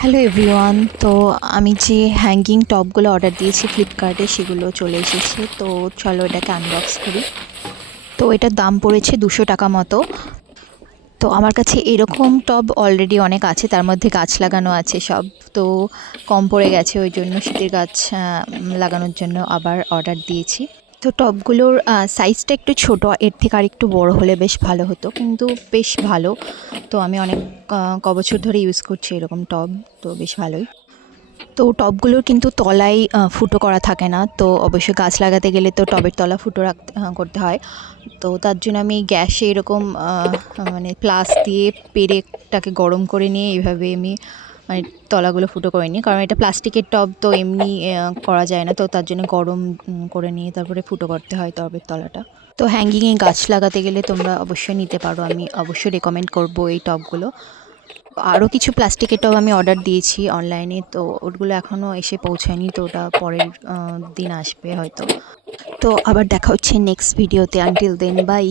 Hello everyone. তো আমি যে হ্যাঙ্গিং টপগুলো অর্ডার দিয়েছি ফ্লিপকার্টে সেগুলো চলে এসেছে। তো চলো এটাকে আনবক্স করি। তো এটার দাম পড়েছে 200 টাকা মতো। তো আমার কাছে এরকম টব অলরেডি অনেক আছে, তার মধ্যে গাছ লাগানো আছে সব। তো কম পড়ে গেছে, ওই জন্য শীতের গাছ লাগানোর জন্য আবার অর্ডার দিয়েছি। তো টবগুলোর সাইজটা একটু ছোট, এর থেকে আর একটু বড় হলে বেশ ভালো হতো, কিন্তু বেশ ভালো। তো আমি অনেক কবছর ধরে ইউজ করছি এরকম টব, তো বেশ ভালোই। তো টবগুলোর কিন্তু তলায় ফুটো করা থাকে না, তো অবশ্যই গাছ লাগাতে গেলে তো টবের তলা ফুটো রাখতে করতে হয়। তো তার জন্য আমি গ্যাসে এরকম মানে প্লাস দিয়ে পেরেকটাকে গরম করে নিয়ে এইভাবে আমি মানে তলাগুলো ফুটো করে নিই, কারণ এটা প্লাস্টিকের টব, তো এমনি করা যায় না। তো তার জন্য গরম করে নিয়ে তারপরে ফুটো করতে হয় টবের তলাটা। তো হ্যাঙ্গিংয়ে গাছ লাগাতে গেলে তোমরা অবশ্যই নিতে পারো, আমি অবশ্যই রেকমেন্ড করবো এই টবগুলো। আরও কিছু প্লাস্টিকের টব আমি অর্ডার দিয়েছি অনলাইনে, তো ওগুলো এখনও এসে পৌঁছায়নি, তো ওটা পরের দিন আসবে হয়তো। তো আবার দেখা হচ্ছে নেক্সট ভিডিওতে। Until then, by.